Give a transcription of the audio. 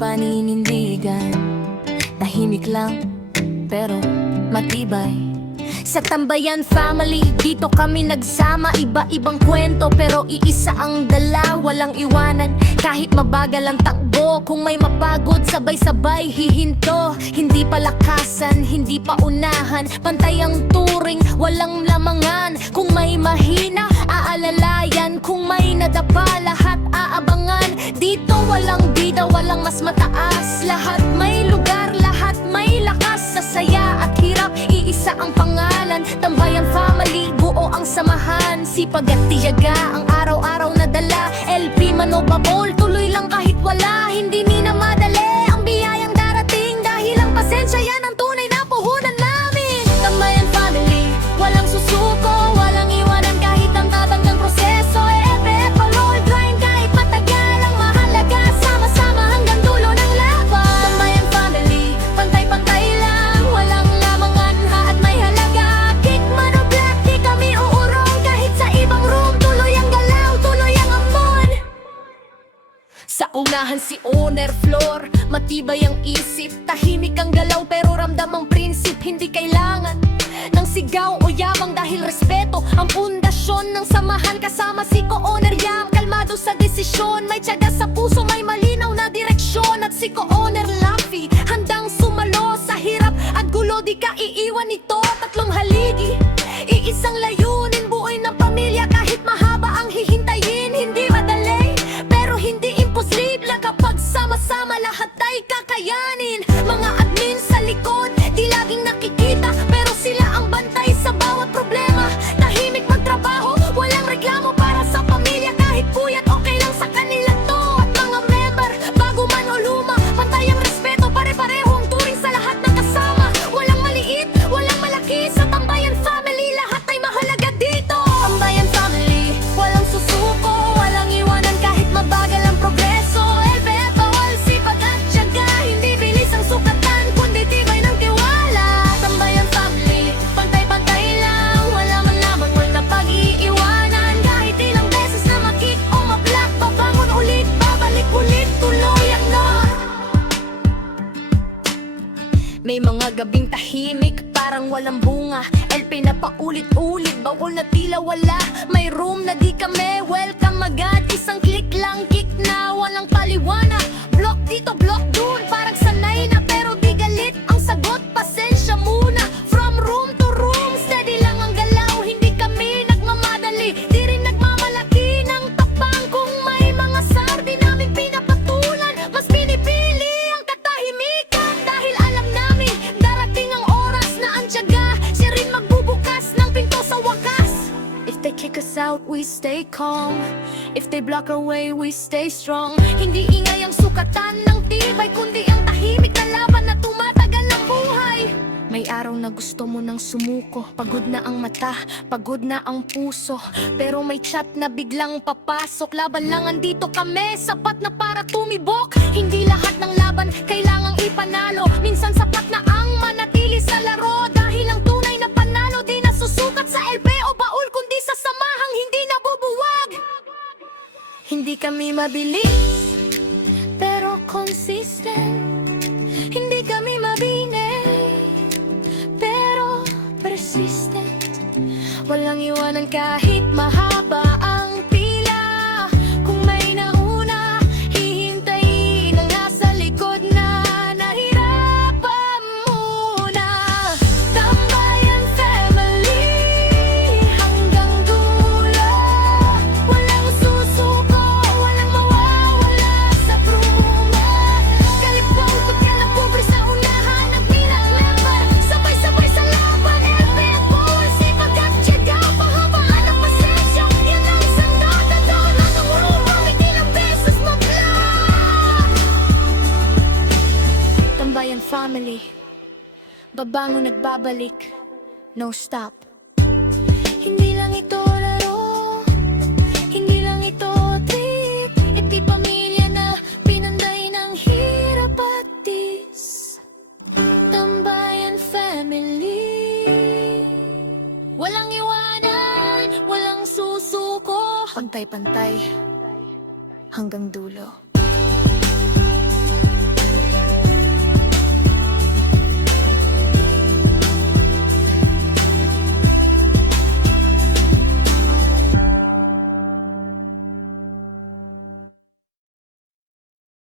paninindigan. Tahimik lang, pero matibay. Sa Tambayan Family, dito kami nagsama. Iba-ibang kwento, pero iisa ang dala. Walang iwanan, kahit mabagal ang takbo. Kung may mapagod, sabay-sabay hihinto. Hindi palakasan, hindi pa unahan. Pantay ang turing, walang lamangan. Kung may mahina, aalalayan. Kung may nadapa, lahat aabangan. Dito walang bida, walang mas mataas. Lahat may lugar, lahat may lakas. Sa saya at hirap, iisa ang pangalan. Tambayan Family, buo ang samahan. Sipag at tiyaga, ang araw-araw na dala. LP man o babol, tuloy lang kahit wala. Hindi minamadali ang biyayang darating. Dahil ang pasensya yan ang tunay na puhunan namin. Tambayan Family, walang susuko, walang iwanan kahit ang tabang ng proseso. Paloy, grind kahit matagal. Ang mahalaga, sama-sama hanggang dulo ng laban. Tambayan Family, pantay-pantay lang, walang lamangan at may halaga. Kick man o black, di kami uurong. Kahit sa ibang room, tuloy ang galaw, tuloy ang ambon. Sa unahan si Owner Floor, matibay ang isip. Tahimik ang galaw pero ramdam ang prinsip. Hindi kailangan ng sigaw o yabang dahil respeto ang pundasyon ng samahan. Kasama si Co-Owner Yam, kalmado sa desisyon. May tiyaga sa puso, may malinaw na direksyon. At si Co-Owner Laffy, handang sumalo sa hirap at gulo. Di ka iiwan nito, tatlong haligi, iisang layunin, buoy ng pamilya. Kahit mahaba ang hihintayin, hindi madali, pero hindi imposible kapag sama-sama lahat ay kakayanin. Mga admin sa likod, di laging nakikita, pero sila ang bantay sa bawat problema. Tahimik magtrabaho, walang reklamo para sa pamilya. Kahit puyat, okay lang sa kanila to. At mga member, bago man o luma, pantay ang respeto, pare-pareho ang turing sa lahat ng kasama. Walang maliit, walang malaki, sa Tambayan Family lahat ay mahalaga dito. Tambayan Family, walang susuko, walang iwanan kahit mabagal ang progreso. Bawal sipag at tiyaga, hindi bilis ang sukatan, kundi tibay ng tiwala. Tambayan Family, pantay-pantay lang, wala man lamang na pag-iiwanan. Kahit ilang beses na makik o mablock, babangon ulit, babalik ulit, tuloy ang north. May mga gabing tahimik, parang walang bunga. LP na paulit-ulit, bawal na tila wala. May room na di kami welcome agad. Isang click lang, kick na, walang paliwanag. Block dito, block dun, parang sanay na pero di galit ang sagot. Pasensya muna, from room to room, steady lang ang galaw. Hindi kami nagmamadali, di rin nagmamalaki ng tapang. Kung may mga sardi namin pinapatulan, mas pinipili ang katahimikan. Dahil alam namin, darating ang oras na ang tiyaga, siya rin magbubukas ng pinto sa wakas. If they kick us out, we stay calm. If they block our way, we stay strong. Hindi ingay ang sukatan ng tibay, kundi ang tahimik na laban na tumatagal ng buhay. May araw na gusto mo nang sumuko, pagod na ang mata, pagod na ang puso, pero may chat na biglang papasok. Laban lang, andito kami, sapat na para tumibok. Hindi lahat ng laban kailangang ipanalo, minsan sapat na ang manatili sa laro. Dahil ang tunay na panalo di nasusukat sa LP o baul, kundi sa samahang hindi nabubuwag. Hindi kami mabilis, pero consistent. Hindi kami mabinay, pero persistent. Walang iwanan kahit mahaba ang pila. Kung may nauna, hihintayin ang nasa likod na nahirapan muna. Tambayan Family, hanggang dulo. Walang susuko, walang mawawala sa bruma. Kalipong pagka na pobre sa unahan, nagminang member, sabay-sabay sa laban. Bawal sipag at tiyaga, pahabaan ang pasensya. Yan ang isang tatataon na ng room, bakit ilang beses mag-block. Tambayan Family, babangon nagbabalik, no stop. Hindi lang ito laro, hindi lang ito trip. Iti pamilya na pinanday ng hirap at tis. Tambayan Family, walang iwanan, walang susuko. Pantay-pantay hanggang dulo.